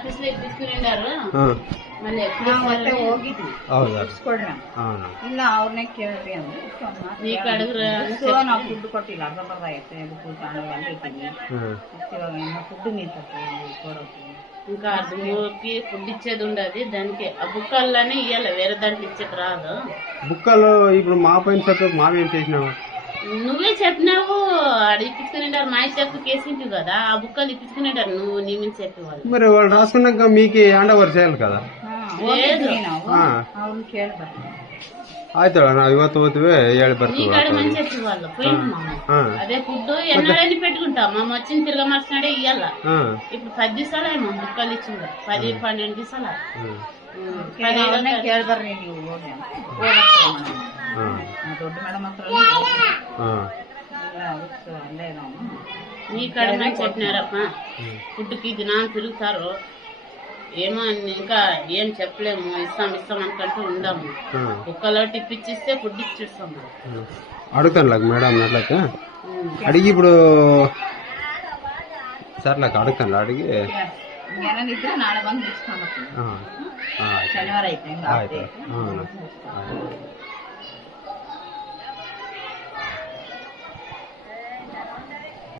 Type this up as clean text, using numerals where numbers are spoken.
office లో ಇಟ್ಟಿಸ್ಕೊಂಡಿದ್ದಾರೆ ಮನೆ ಮತ್ತೆ ಹೋಗಿದ್ವಿ ಹೌದಾ ಇಸ್ಕೊಳ್ರಿ ಇಲ್ಲ ಅವ್ರನ್ನೇ ಕೇಳ್ರಿ ಅಂದ್ರೆ ನೀ ಕಡಗ್ರ ನಾವು ಫುಡ್ ಕೊಟ್ಟಿಲ್ಲ ಅರ್ಧಂಬರ್ಧ ಐತೆ ಕೂತ್ಕೊಂಡು ಅಲ್ಲಿ ಇಟ್ಟಿದ್ವಿ ఇవాళ ఏమో ఫుడ్ మీద కొడొచ్చు ఇంకా అర్ధమూకి ఫుడ్ ఇచ్చేది ఉండదు దానికి ఆ బుక్కల్లోనే ఇవ్వాలి వేరే దాంట్లో ఇచ్చేది రాదు బుక్కలు ఇప్పుడు మా పైన చెప్పు మావేం చేసినావు నువ్వే చెప్పినావు అది ఇప్పించుకునేటారు మా చెప్పు కేసుకుంటావు కదా ఆ బుక్కలు ఇప్పించుకునేటారు నువ్వు నీ మీద చెప్పేవాళ్ళు మరి వాళ్ళు రాసుకున్నాక మీకు హ్యాండ్ ఓవర్ చేయాలి కదా ಅವ್ನು ಕೇಳ್ಬಾರ್ದು ಆಯ್ತಳ ನಾವು ಇವತ್ತು ಹೋಗ್ತೀವಿ ಹೇಳಿ నీ ಬರ್ತೀವಿ కాడ మంచి చెప్పేవాళ్ళు పోయింది మామ అదే ఫుడ్ ఎన్నడని పెట్టుకుంటాం మా వచ్చిన తిరగ మర్చినాడే ఇయ్యాల ఇప్పుడు 10 ದಿವసాలు ఏమో బుక్కలు ఇచ్చింది 10-12 ದಿವసాలు ಕೇಳ್ಬಾರ್ರಿ ನೀವು ದೊಡ್ಡ ಮೇಡಮ್ ಹತ್ರ ಅಲ್ಲೇ ನಾವು నీ కాడ మంచి చెప్పినారప్ప ఫుడ్కి దినాన్ని తిరుగుతారు ఏమో ఇంకా ఏం చెప్పలేము ఇస్తాం అనుకుంటూ ఉందాము కుక్కలో టిప్పిచ్చిస్తే ఫుడ్ ఇచ్చిస్తాం అడుగుతాను మేడం అట్లయితే అడిగి ఇప్పుడు సర్లేక అడుగుతాను అడిగి ಏನಿದ್ರೆ ನಾಳೆ ಬಂದು ಇಸ್ಕೊಂಡು ಶನಿವಾರ ಐತೆ